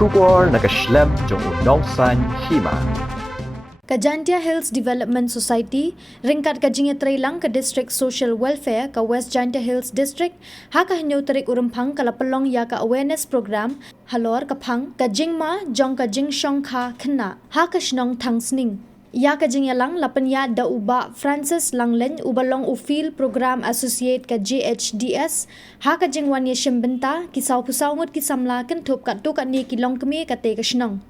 Shubor nakaslem jong unongsan hima. Kajantia Hills Development Society ringkat kajingnya trailang ke District Social Welfare ke West Jantia Hills District haka hanyo terik urumpang kala pelong ya ka awareness program halor kapang kajingma jong kajing shongkha kena haka shnong tangsning ya kajingya lang lapanya da uba Francis Langlen ubalong ufil program associate ka GHDS haka jingwan ye shimbenta kisaw pusawngot kisamla kentup katu ni kilong kemi kate ka shnong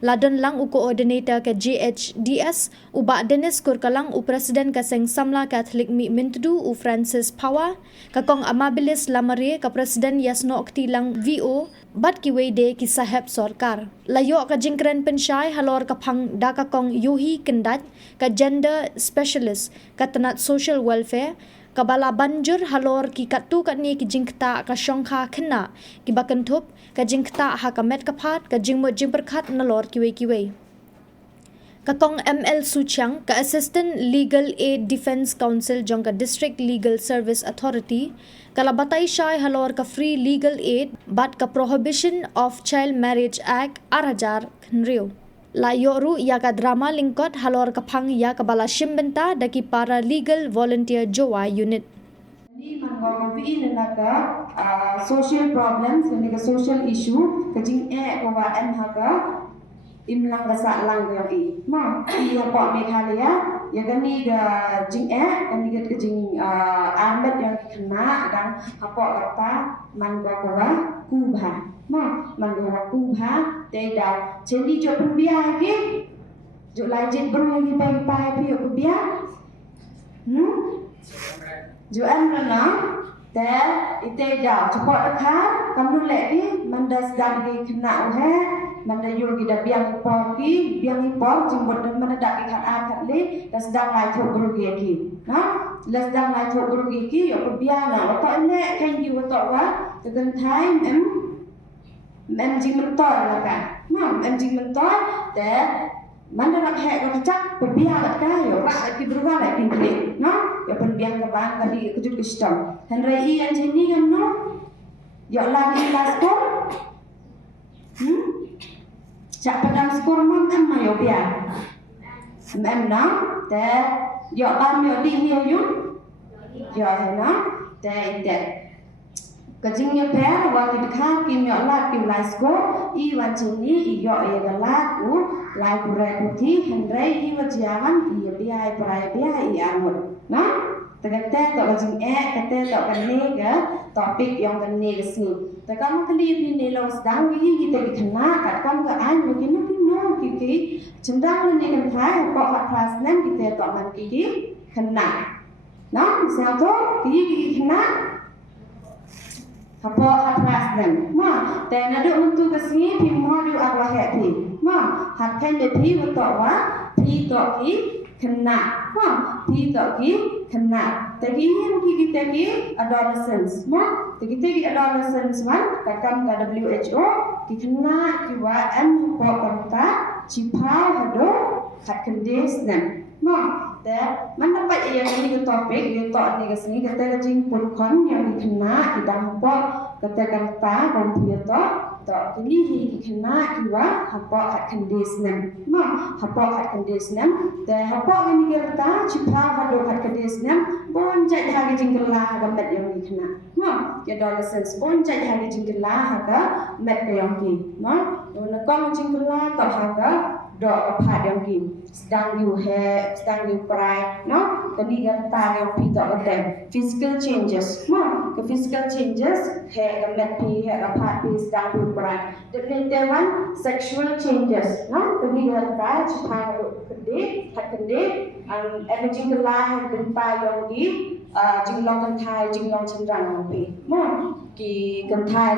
Ladon lang u coordinator ke GHDS uba Dennis Kurkalang u presiden ka Seng Samla Catholic Mi Mintudu u Francis Pawa kakong Amabilis Lamare ka presiden Yasno Okti lang VO bat ki wede ki saheb sorkar layo ka jingkren pensyai halor ka phang da kakong Yuhi Kendat ka gender specialist ka tenat social welfare kabala banjur halor ki katu ni ki jingkta ka shongkha kena ki bakentup ka jingkta ha ka met kapat ka jingmo jingberkhat nalor kiwe kakong ML Suchang ka assistant legal aid defense counsel jong ka district legal service authority kalabatay syai halor ka free legal aid bat ka prohibition of child marriage act arajar khnrio Layoru ya ka drama lingkot halor kapang ya ka bala shimbenta daki para legal volunteer Jowa unit. Ini manggawi naka social problems naka social issue kajing kawa haga imlang gasa lang yang ma iya pa Meghalaya ya gani ga jing kani ga kajing Ahmed yang kena dan apa kata manggawa kubha ma manggawa kubha te da jadi jo pembia ke jo lajin bro yang pai pi ko bia jo an na te ite da cepat ka kamu lagi mandas dan ke kena mana yogi da biang porki biang por jimbot dan mana dak ikan akat le das dang lai thok brugi ki ha las dang lai thok brugi ki yo biana otak ne kan yu otak wa dengan time em jing mentor la ka em jing mentor te mana nak hek ka cak biang ka yo ra ki bruga la ki kle no yo pen biang ka bang kali kejut kistam henry i an jeni kan no yo lagi kelas ko Cak padam skor makan mayo biar. Memna te yo am yo di hiyo yun. Yo na te ite. Kajing yo per wa ki kha ki yo la ki la skor I wa chini I yo ye ga la ku la ku re ku ti henre I wa jaman I biai prai biai I amur. Na? Tegate to kajing kate to kane ga topik yang kane kesini. Kamu kali ni lo sedang kita kena kat kamu ke anu kiki cenderung ni kan thai kok kelas nem kita tak man kiki kena nah misal tu kiki kena apa kelas nem ma dan ada untuk kesini pi mau di arwah happy ma hakkan de pi untuk wa pi to ki kena ma pi to ki kena tadi yang kita ki adolescence ma tadi adolescence man kakam ka WHO kena kiwa an pokokta cipau hado hakkendes nem ma te mana pa yang ini topik yang tok ni kesini kata jing pun kon yang kena kita apa kata kata komputer tok kini kena kiwa apa hakkendes nem ma apa hakkendes nem te apa ini kata cipau hado hakkendes nem bon jai hagi jinglah gambat yang kena ma ya adolescence bon jai hagi jinglah haga met yang ki ma na kong jinglah tok haga dok apa yang ki sedang you prai no kani gata yang pi tok tem physical changes ma ke physical changes he gambat pi he apa pi sedang you prai the one sexual changes no kani gata chapa kede energy kelah benta yang ki jinglong kan thai jinglong chendrang pi ma ki kan thai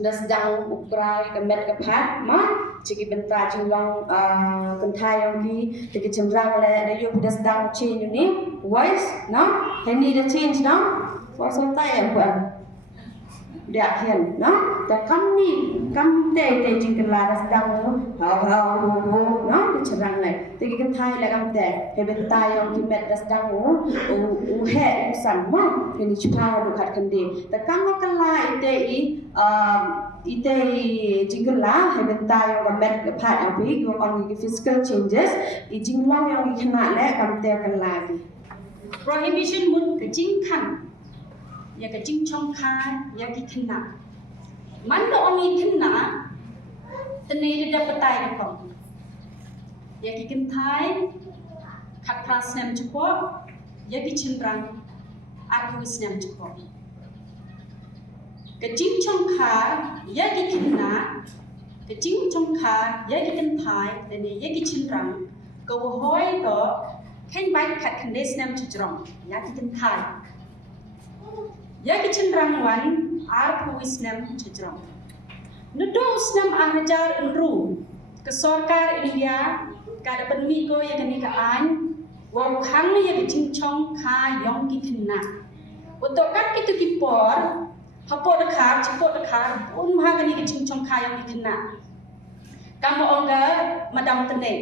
le sedang ukrai gamet kapat ma ciki benta jinglong kan thai yang ki ciki chendrang le da yo sedang change ni voice no he need a change now for some time buat dia kian no ta kam ni kam te jing kala sedang hau no dicerang lai te ki thai la kam te he ben tai yong ki met sedang u he sama ni chpa du khat kan de ta kam kala ite jing kala he ben tai yong met phat api go on ki physical changes I jing long yong ki khana le kam te kala ki prohibition mun ke jing kan ya ke jing chong kha ya ki khana man do ongi khana tene de patai ko ya ki kin thai khat pras nem chuko ya ki chinrang ar wis nem chuko ke jing chong kha ya ki khana ke jing chong kha ya ki kin thai tene ya ki chinrang ko hoi to khen bai khat khandes nam chuchrom ya ki kin thai ya ki chinrang wan ar wis nem chuchrom nudo snam ahajar ru ke sarkar India ka da ban mi ko ya kan ni ka an wa khang ni ya jing chong kha yong ki khna uto kat ki tu ki por hapo da kha chipo da kha un ma ka ni ki jing chong kha yong ki khna kam onga madam tene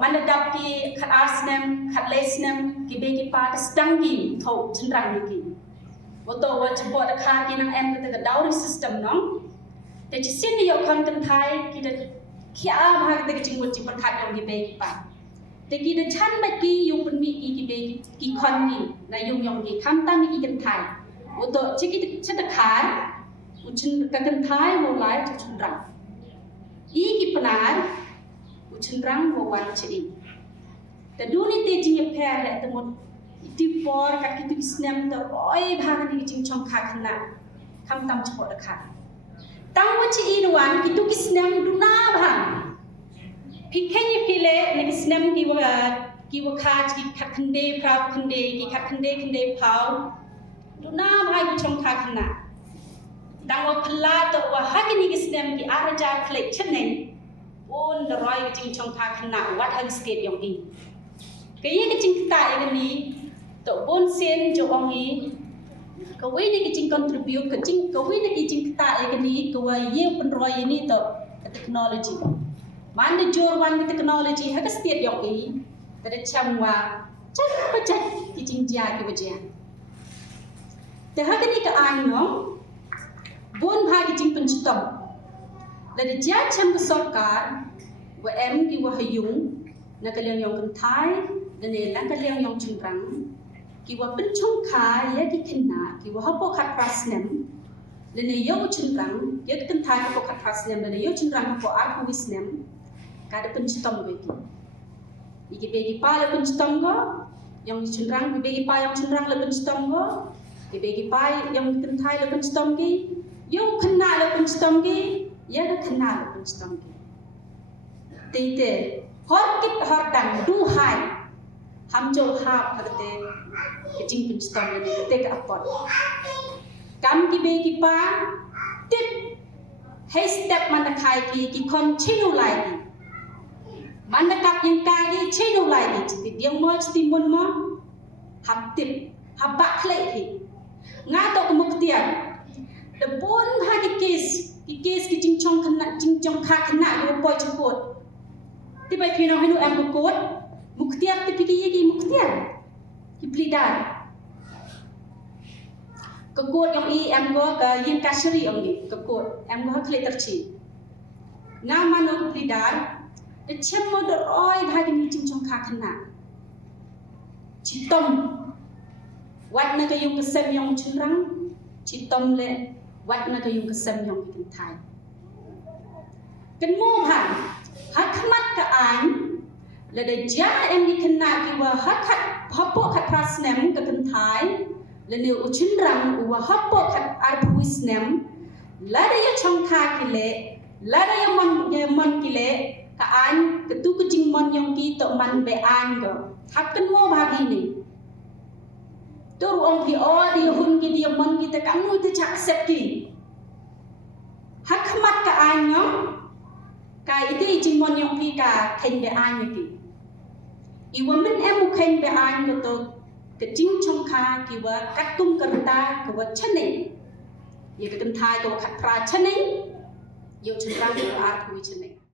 man da dap ki khat asnam khat lesnam ki be ki pa stang ki tho chinrang ni ki uto wa chipo da kha ki nang em ka dowry system nongแต่จะสิ้นในยกคนกันไทยกี่เดือนขี้อ้ามาแต่ก็จึงวันจิบประคัดยองกี่เบกี่ปะแต่กี่เดือนชั้นเมื่อกี้ยุงเป็นมีกี่เบกี่คนกี่นายยุงยองกี่คำตั้งมีกี่กันไทยอุตโตชิกิชัตขาอุชินกันไทยโวไลจะชุนรังอีกี่ปนาอุชินรังโววันเฉยแต่ดูนี่เตจิงยบแพ้แหละแต่หมดที่ปอร์กับกิตุกิสเนมแต่ร้อยพากันที่จึงช่องขาขนาดคำตั้งเฉพาะราคาตั้งว่าชีอินวันกิตุกิสเนมดูน่าบ้างพี่แค่ยี่พี่เล่ในกิสเนมกี่ว่าขาดกี่ขัดคันเดย์พราวคันเดย์กี่ขัดคันเดย์เผาดูน่าบ้างกี่ช่องขาขนาดตั้งว่าพลาดตัวว่าฮักนี่กิสเนมกี่อาราจาเคล็ดเช่นนั้นโอนดรอยจริงช่องขาขนาดวัดฮันสเกตอย่างนี้ก็ยังก็จริงตายกันนี้ตัวบนเซียนจะองนี้ก็วิ่งในกิจกรรม contribute ก็จริงก็วิ่งในกิจกรรมตายกันนี้ก็ว่าเยี่ยมเป็นรอยนี้ต่อเทคโนโลยีมันในจูร์วันเทคโนโลยีให้ก็สเตียดอย่างนี้แต่ได้ช่างว่าจัดประจัดกิจกรรมกี่วันเจ้าแต่ให้กันนี้ก็อายน้องบนพากิจกรรมเป็นจุดต่ำและได้จ้าช่างก็สอบการว่ากี่ว่าให้ยุ่งนักเรียนอย่างกันไทยและเนี่ยนักเรียนอย่างชุนรังกี่ว่าเป็นช่องขาเยอะกี่ขนาดกี่ว่าเขาพกขัดพลาสเนมและในยกชุนรังเยอะกันไทยเขาพกขัดพลาสเนมและในยกชุนรังเขาพกอาร์คูวิสเนมการเป็นจุดต่ำเบกี้อีกเบกี้ป้าเลยเป็นจุดต่ำก็ยังชุนรังเบกี้ป้ายังชุนรังเลยเป็นจุดต่ำก็อีกเบกี้ป้ายังกันไทยเลยเป็นจุดต่ำกี่ยกขนาดเลยเป็นจุดต่ำกี่เยอะขนาดเลยเป็นจุดต่ำกี่ตีเตะฮอตกิดฮอตดังดูไฮทำโจฮาบพักเตะกิจเป็นจุดต่ำเลยเตะกับปอดกำกี่เบกี้ป้าติดให้สเต็ปมันตะไคร้กี่คนชิโนไลกี่มันตะกับยังกายกี่ชิโนไลกี่ติดยังมอสติมุนมอหับติดหับบักเล่กี่งาตกมุกเตียนเดบนพากี่เคสกี่จิงจงขนาดจิงจงขาขนาดอยู่ปอยจุกดที่ไปพี่น้องให้ดูแอมบุกดมุกเตียนที่พี่กี่มุกเตียนกี่พลีดานก็กดyang emก็ยิงกาชรีองนี้ก็กดemก็เคลียร์ชีงามันก็พลีดานแต่เชื่อมดร้อยพากันจิงจงขาขนาดชิตมวัดนักยุงกษมยองชุนรังชิตมเลยวัดนักยุงกษมยองกันไทยกันโม่ผ่านฮักมัดกับอ่านและได้จ้าเอ็มดีขนาดที่ว่าฮักขัดฮับโปขัดพลาสเนมกับกันไทยและเนื้ออุชินรังว่าฮับโปขัดอาร์พูสเนมและได้ยังช่องทางกิเลและได้ยังมันกิเลกับอ่านกับตุกจิงมันยองกีต่อมันไปอ่านก็ฮักกันโม่บากีนี่ตัวองค์พี่อ๋อดีหุ่นกี่ดีมันกี่แต่กันนู้นจะจักเสพกี่ฮักมัดกับอ่านเนาะกายที่จิงมันยองพี่กาเข่งไปอ่านกี่อีว่ามันมุเข่งไปอ่านก็ตัวกับจิงชงคากี่ว่ากัดตุ้มกระตากับว่าชนเอง ya ke kentai ko khat pra chani yo chenrang yo ar thui chani